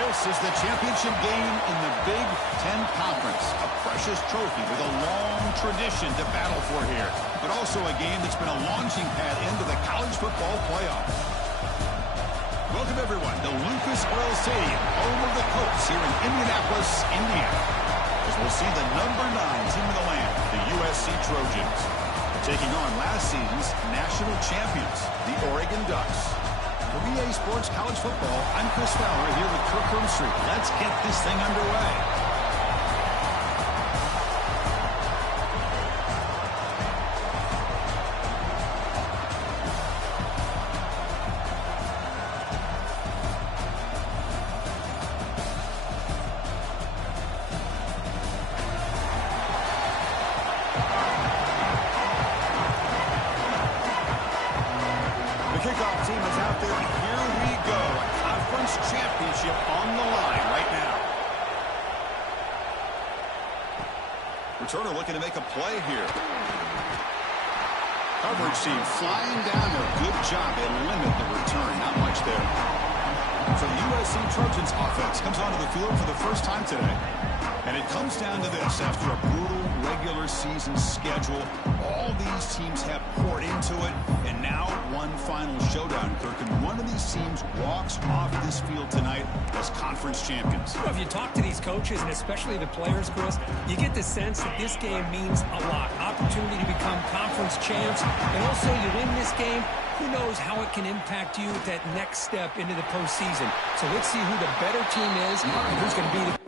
This is the championship game in the Big Ten Conference. A precious trophy with a long tradition to battle for here. But also a game that's been a launching pad into the college football playoff. Welcome, everyone, to Lucas Oil Stadium, home of the Colts here in Indianapolis, Indiana. As we'll see the number 9 team in the land, the USC Trojans, taking on last season's national champions, the Oregon Ducks. For EA Sports College Football, I'm Chris Fowler here with Kirk Herbstreit. Let's get this thing underway. Kickoff team is out there, and here we go. A conference championship on the line right now. Returner looking to make a play here. Coverage team flying down there. Good job. They limit the return. Not much there. So the USC Trojans offense comes onto the field for the first time today. And it comes down to this. After a brutal regular season schedule, all these teams have poured into it. And now one final showdown, Kirk. And one of these teams walks off this field tonight as conference champions. Well, if you talk to these coaches, and especially the players, Chris, you get the sense that this game means a lot. Opportunity to become conference champs. And also, you win this game, who knows how it can impact you at that next step into the postseason. So let's see who the better team is and who's going to be the...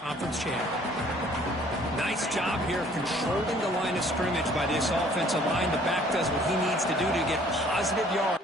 Conference champ. Nice job here controlling the line of scrimmage by this offensive line. The back does what he needs to do to get positive yards.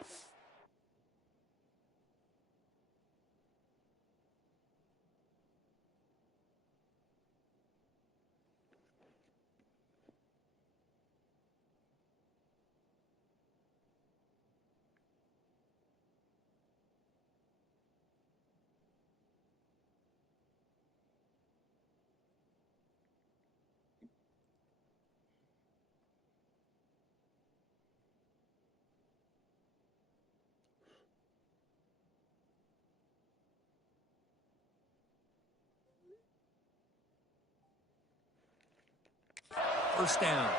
First down.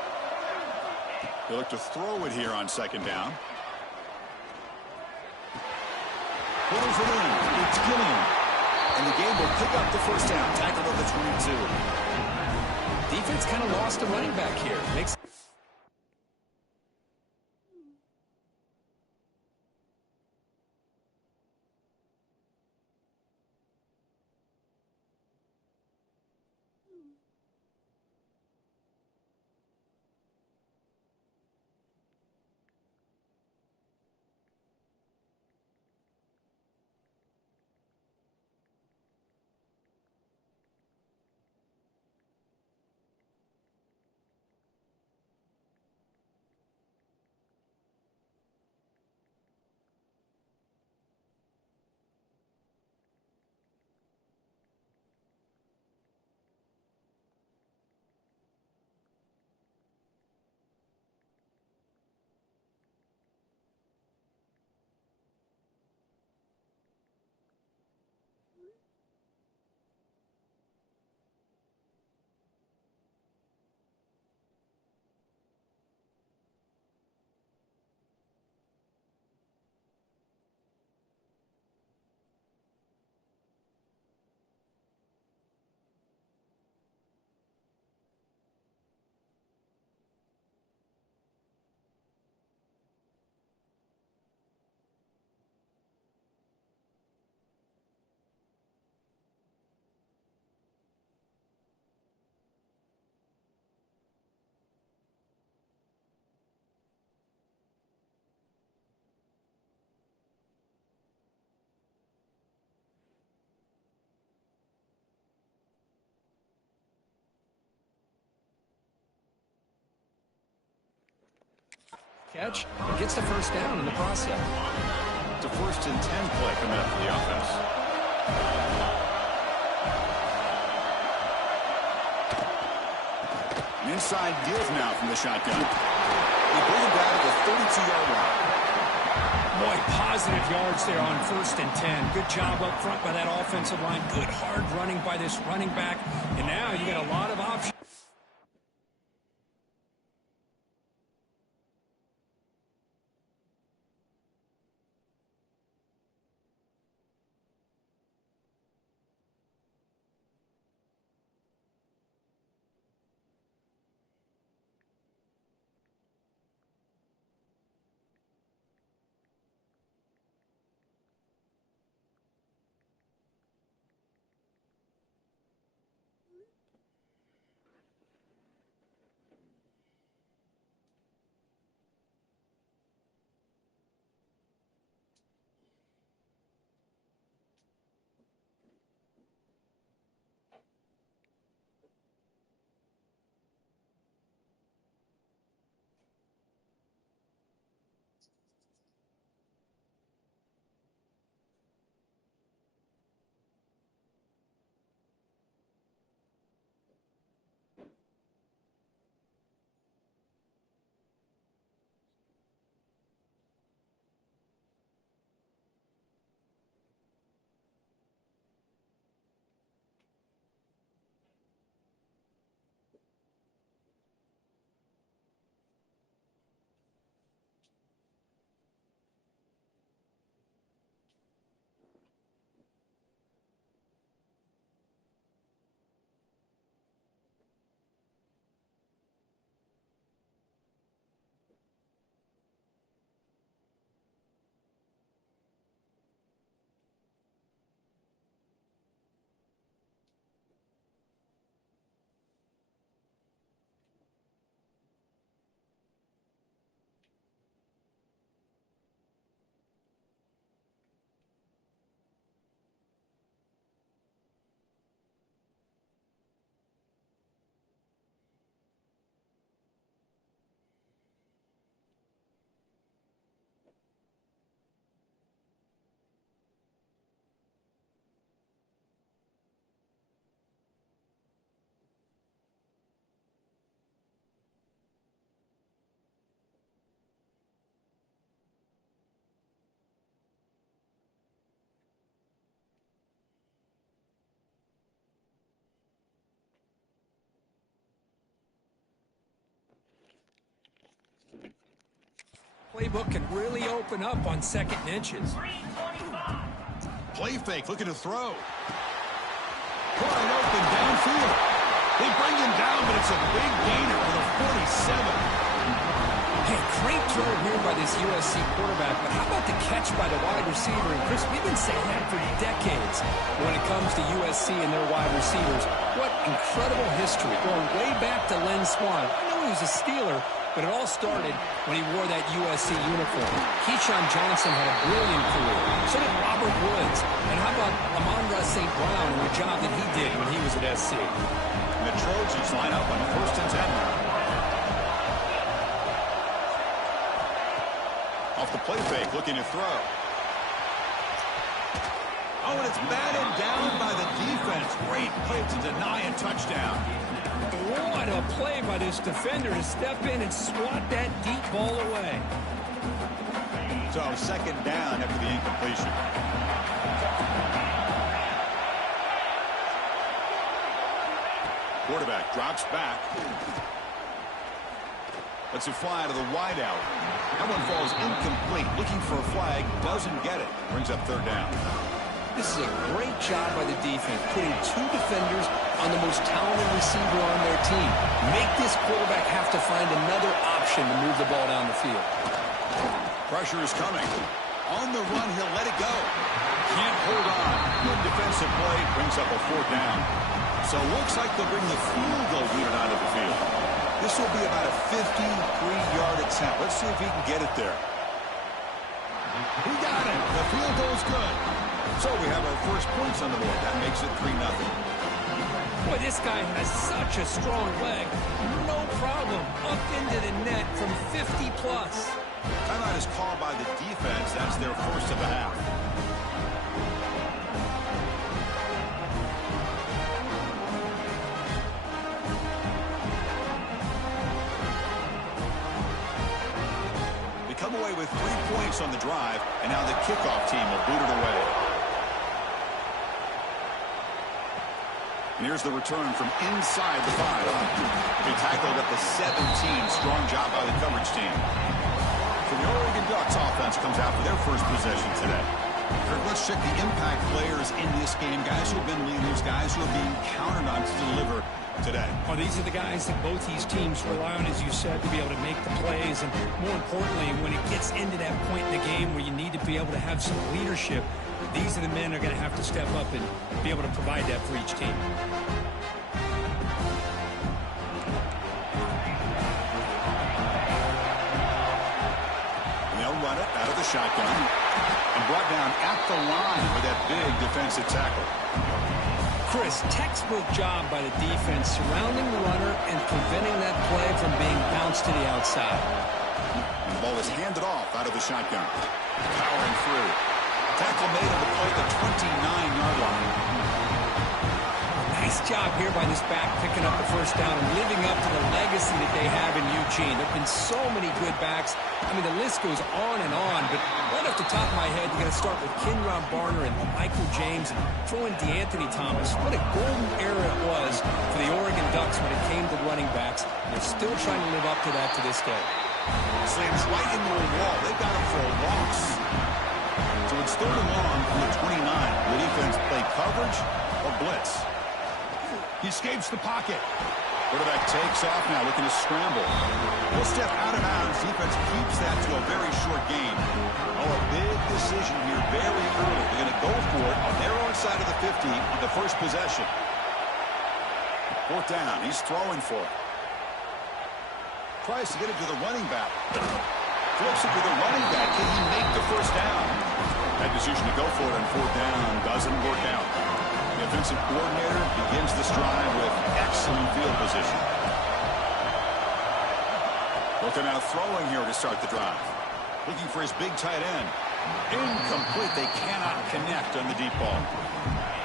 They look to throw it here on second down. Pulls it in. It's Gilliam. And the game will pick up the first down. Tackled at the 22. Defense kind of lost a running back here. Makes catch and gets the first down in the process. It's a 1st and 10 play coming up for the offense. An inside deals now from the shotgun. They bring him down to the 32-yard line. Boy, positive yards there on 1st and 10. Good job up front by that offensive line. Good hard running by this running back. And now you got a lot of options. Playbook can really open up on 2nd and inches. Play fake, looking to throw. Wide open downfield. They bring him down, but it's a big gainer for the 47. Hey, great throw here by this USC quarterback, but how about the catch by the wide receiver? And Chris, we've been saying that for decades when it comes to USC and their wide receivers. What incredible history, going way back to Len Swan. I know he was a Steeler, but it all started when he wore that USC uniform. Keyshawn Johnson had a brilliant career. So did Robert Woods. And how about Amon-Ra St. Brown and the job that he did when he was at SC? And the Trojans line up on the 1st and 10. Off the play fake, looking to throw. Oh, and it's batted down by the defense. Great play to deny a touchdown. What a play by this defender to step in and swat that deep ball away. So 2nd down after the incompletion. Quarterback drops back. Lets it fly to the wideout. That one falls incomplete. Looking for a flag. Doesn't get it. Brings up 3rd down. This is a great job by the defense, putting 2 defenders on the most talented receiver on their team. Make this quarterback have to find another option to move the ball down the field. Pressure is coming. On the run, he'll let it go. Can't hold on. Good defensive play. Brings up a 4th down. So looks like they'll bring the field goal unit onto the field. This will be about a 53-yard attempt. Let's see if he can get it there. He got it. The field goal's good. So we have our first points on the board. That makes it 3-0. Boy, this guy has such a strong leg. No problem. Up into the net from 50+. Timeout is called by the defense. That's their first of the half. They come away with 3 points on the drive, and now the kickoff team will boot it away. And here's the return from inside the 5. They tackled at the 17. Strong job by the coverage team. So the Oregon Ducks offense comes out for their first possession today. Let's check the impact players in this game. Guys who have been leaders, guys who are being counted on to deliver today. Well, these are the guys that both these teams rely on, as you said, to be able to make the plays. And more importantly, when it gets into that point in the game where you need to be able to have some leadership, these are the men who are going to have to step up and be able to provide that for each team. They'll run it out of the shotgun and brought down at the line with that big defensive tackle. Chris, textbook job by the defense surrounding the runner and preventing that play from being bounced to the outside. And the ball is handed off out of the shotgun. Powering through. Tackle made on the play at the 29-yard line. Nice job here by this back picking up the first down and living up to the legacy that they have in Eugene. There have been so many good backs. I mean, the list goes on and on, but right off the top of my head, you're going to start with Kenron Barner and Michael James and throw in DeAnthony Thomas. What a golden era it was for the Oregon Ducks when it came to running backs. They're still trying to live up to that to this day. Slams right into a wall. They've got him for a loss. So it's 3rd and long from the 29. The defense play coverage or blitz. He escapes the pocket. Quarterback takes off now, looking to scramble. He'll step out of bounds. Defense keeps that to a very short gain. Oh, a big decision here very early. They're going to go for it on their own side of the 50 on the first possession. 4th down. He's throwing for it. Tries to get it to the running back. Flips it to the running back. Can he make the first down? That decision to go for it on 4th down doesn't work out. The offensive coordinator begins this drive with excellent field position. Looking out throwing here to start the drive. Looking for his big tight end. Incomplete. They cannot connect on the deep ball.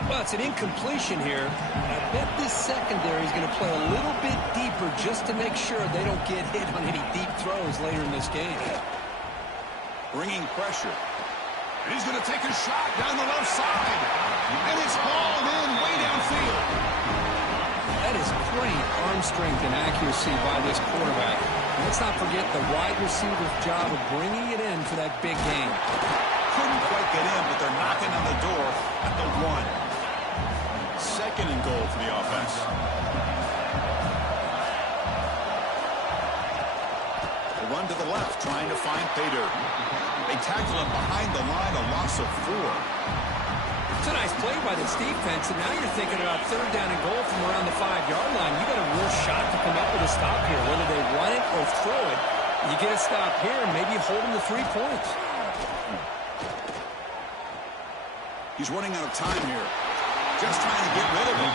Well, it's an incompletion here. I bet this secondary is going to play a little bit deeper just to make sure they don't get hit on any deep throws later in this game. Bringing pressure. He's going to take a shot down the left side. And it's hauled in way downfield. That is great arm strength and accuracy by this quarterback. And let's not forget the wide receiver's job of bringing it in for that big game. Couldn't quite get in, but they're knocking on the door at the 1. 2nd and goal for the offense. The run to the left, trying to find Pater. They tackle him behind the line, a loss of 4. It's a nice play by this defense, and now you're thinking about 3rd down and goal from around the 5-yard line. You got a real shot to come up with a stop here, whether they run it or throw it. You get a stop here, and maybe hold them to 3 points. He's running out of time here. Just trying to get rid of him.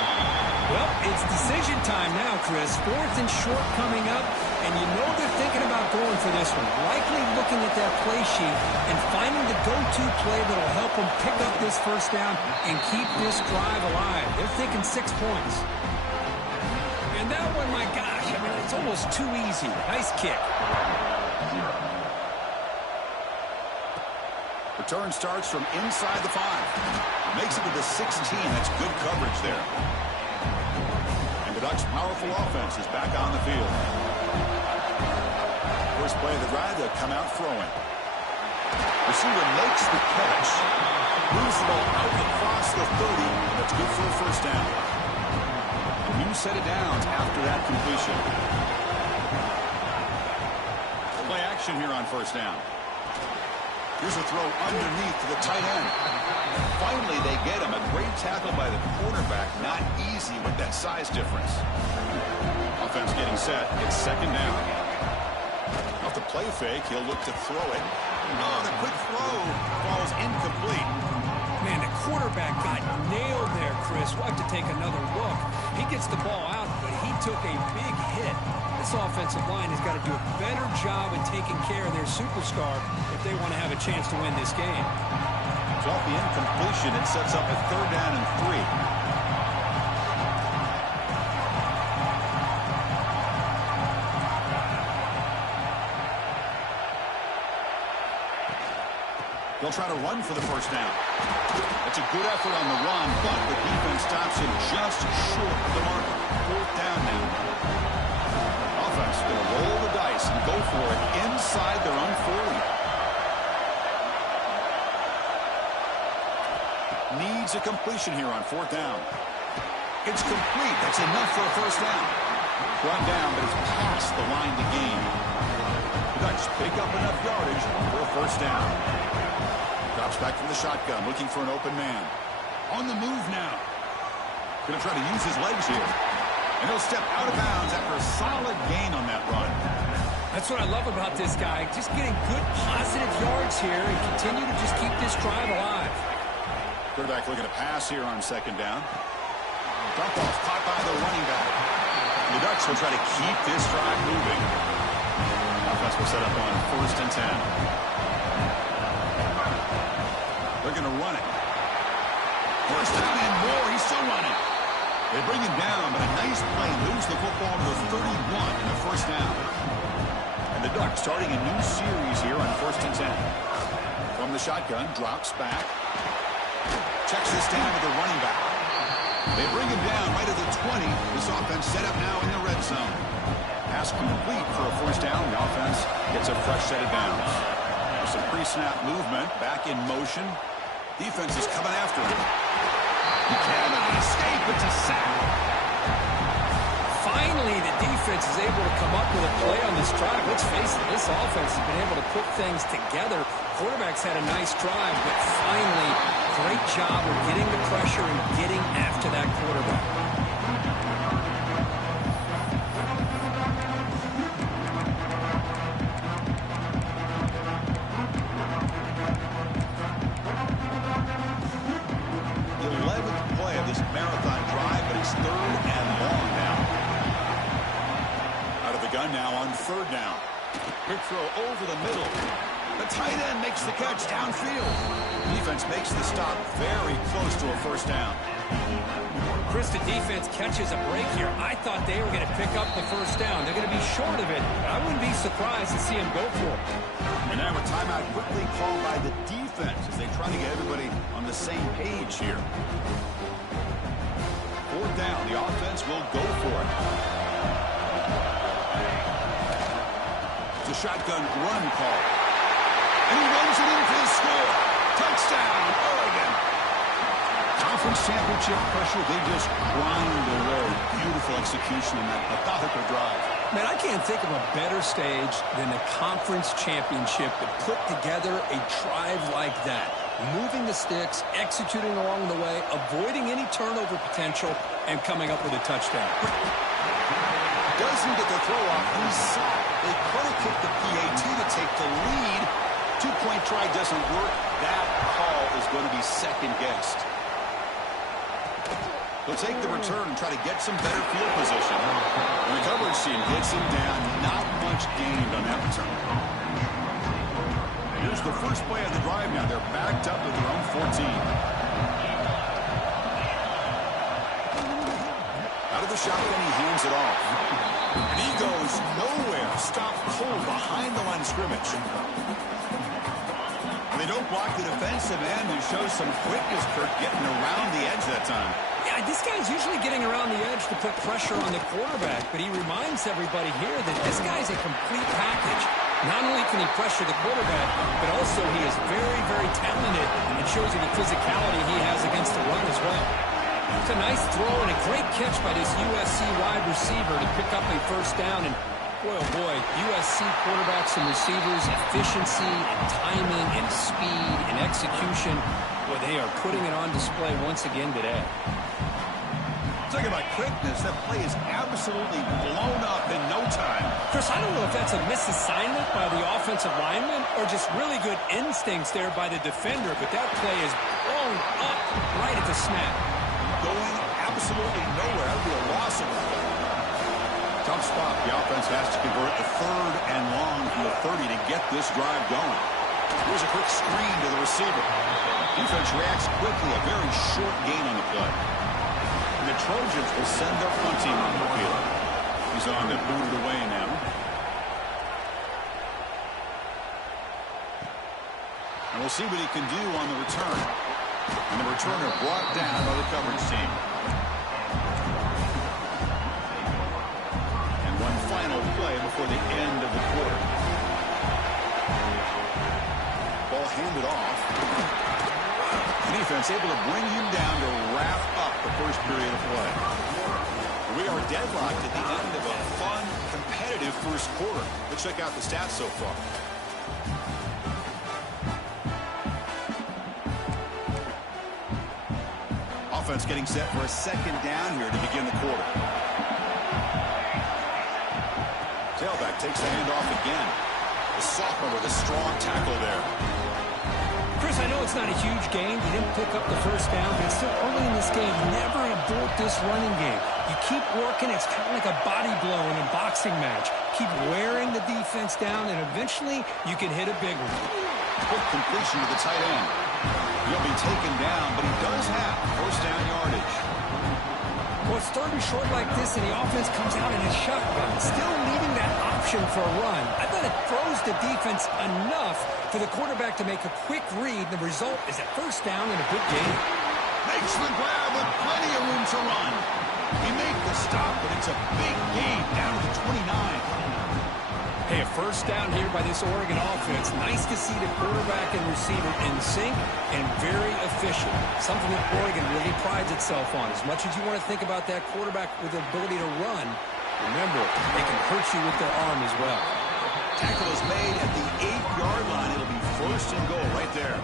Well, it's decision time now, Chris. 4th and short coming up, and you know they're thinking about going for this one. Likely looking at that play sheet and finding the go-to play that'll help them pick up this first down and keep this drive alive. They're thinking 6 points. And that one, my gosh, I mean, it's almost too easy. Nice kick. Return starts from inside the 5. Makes it to the 16. That's good coverage there. And the Ducks' powerful offense is back on the field. First play of the drive, they'll come out throwing. Receiver makes the catch. Moves the ball out across the 30. And that's good for a first down. A new set of downs after that completion. Play action here on first down. Here's a throw underneath to the tight end. Finally, they get him. A great tackle by the quarterback. Not easy with that size difference. Offense getting set. It's 2nd down. Off the play fake, he'll look to throw it. Oh, the quick throw falls incomplete. Man, the quarterback got nailed there, Chris. We'll have to take another look. He gets the ball out, but he took a big hit. This offensive line has got to do a better job of taking care of their superstar if they want to have a chance to win this game. So off the incompletion, it sets up a 3rd down and 3. They'll try to run for the 1st down. That's a good effort on the run, but the defense stops him just short of the marker. 4th down now. Offense going to roll the dice and go for it inside their own 40. Needs a completion here on 4th down. It's complete. That's enough for a 1st down. Brought down, but it's past the line to gain. The Ducks pick up enough yardage for a 1st down. Drops back from the shotgun, looking for an open man. On the move now. Going to try to use his legs here. And he'll step out of bounds after a solid gain on that run. That's what I love about this guy. Just getting good, positive yards here and continue to just keep this drive alive. Quarterback looking to pass here on 2nd down. Dump off caught by the running back. The Ducks will try to keep this drive moving. Offense will set up on 1st and 10. They're going to run it. 1st down and more. He's still running. They bring him down, but a nice play moves the football to the 31 in the 1st down. And the Ducks starting a new series here on 1st and 10. From the shotgun, drops back. Checks this down to the running back. They bring him down right at the 20. This offense set up now in the red zone. Pass complete for a 1st down. The offense gets a fresh set of downs. Some pre-snap movement, back in motion. Defense is coming after him. He cannot escape. It's a sack. Finally, the defense is able to come up with a play on this drive. Let's face it, this offense has been able to put things together. Quarterback's had a nice drive, but finally, great job of getting the pressure and getting after that quarterback. Now on 3rd down. Quick throw over the middle. The tight end makes the catch downfield. Defense makes the stop very close to a 1st down. Chris, the defense catches a break here. I thought they were going to pick up the 1st down. They're going to be short of it. I wouldn't be surprised to see him go for it. And now a timeout quickly called by the defense as they try to get everybody on the same page here. 4th down. The offense will go for it. The shotgun run call. And he runs it in for the score. Touchdown, Oregon. Conference championship pressure, they just grind away. Beautiful execution in that methodical drive. Man, I can't think of a better stage than the conference championship to put together a drive like that. Moving the sticks, executing along the way, avoiding any turnover potential, and coming up with a touchdown. Doesn't get the throw off. He's sacked. They could have kicked the PAT to take the lead. 2-point try doesn't work. That call is going to be second-guessed. They'll take the return and try to get some better field position. And the coverage team gets him down. Not much gained on that return. Here's the first play of the drive now. They're backed up with their own 14. Out of the shotgun, he hands it off. And he goes nowhere. Stopped cold behind the line of scrimmage. They don't block the defensive end and show some quickness, Kirk, getting around the edge that time. Yeah, this guy's usually getting around the edge to put pressure on the quarterback, but he reminds everybody here that this guy's a complete package. Not only can he pressure the quarterback, but also he is very, very talented and shows you the physicality he has against the run as well. It's a nice throw and a great catch by this USC wide receiver to pick up a 1st down. And boy, oh boy, USC quarterbacks and receivers, efficiency and timing and speed and execution. Boy, they are putting it on display once again today. Talking about quickness, that play is absolutely blown up in no time. Chris, I don't know if that's a misassignment by the offensive lineman or just really good instincts there by the defender, but that play is blown up right at the snap. Going absolutely nowhere. That would be a loss of it. Tough spot. The offense has to convert a 3rd and long from the 30 to get this drive going. Here's a quick screen to the receiver. Defense reacts quickly. A very short gain on the play. And the Trojans will send their punt team on the field. He's on to boot it away now. And we'll see what he can do on the return. And the returner brought down by the coverage team. And one final play before the end of the quarter. Ball handed off. The defense able to bring him down to wrap up the first period of play. We are deadlocked at the end of a fun, competitive first quarter. Let's check out the stats so far. Offense getting set for a 2nd down here to begin the quarter. Tailback takes the handoff again. The sophomore with a strong tackle there. Chris, I know it's not a huge gain. You didn't pick up the first down, but it's still early in this game. Never abort this running game. You keep working. It's kind of like a body blow in a boxing match. Keep wearing the defense down, and eventually you can hit a big one. Quick completion to the tight end. He'll be taken down, but he does have 1st down yardage. Well, it's 3rd and short like this, and the offense comes out in a shotgun, still needing that option for a run. I thought it throws the defense enough for the quarterback to make a quick read. The result is a 1st down and a good gain. Makes the grab with plenty of room to run. He made the stop, but it's a big gain down to the 29. Hey, a 1st down here by this Oregon offense. Nice to see the quarterback and receiver in sync and very efficient. Something that Oregon really prides itself on. As much as you want to think about that quarterback with the ability to run, remember, they can hurt you with their arm as well. Tackle is made at the 8-yard line. It'll be 1st and goal right there.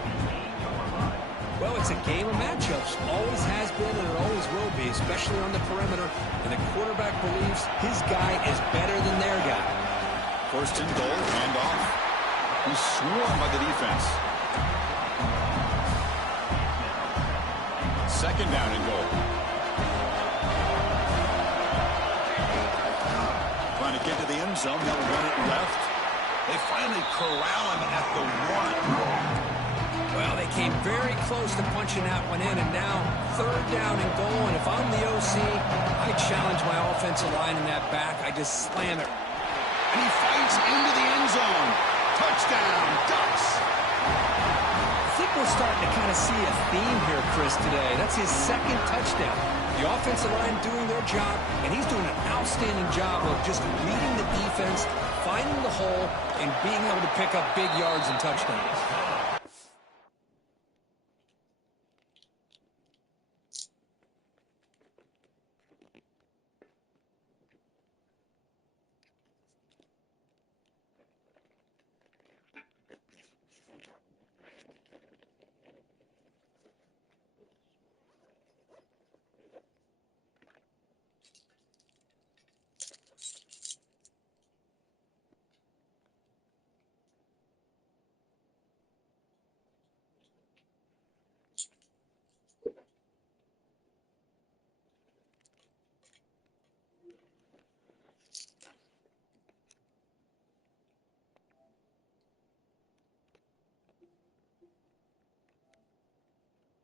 Well, it's a game of matchups. Always has been and it always will be, especially on the perimeter. And the quarterback believes his guy is better than their guy. 1st and goal, handoff. He's swarmed by the defense. 2nd down and goal. Trying to get to the end zone. They'll run it left. They finally corral him at the 1. Well, they came very close to punching that one in, and now 3rd down and goal. And if I'm the OC, I challenge my offensive line in that back. I just slam it. And he fights into the end zone. Touchdown, Ducks. I think we're starting to kind of see a theme here, Chris, today. That's his 2nd touchdown. The offensive line doing their job, and he's doing an outstanding job of just reading the defense, finding the hole, and being able to pick up big yards and touchdowns.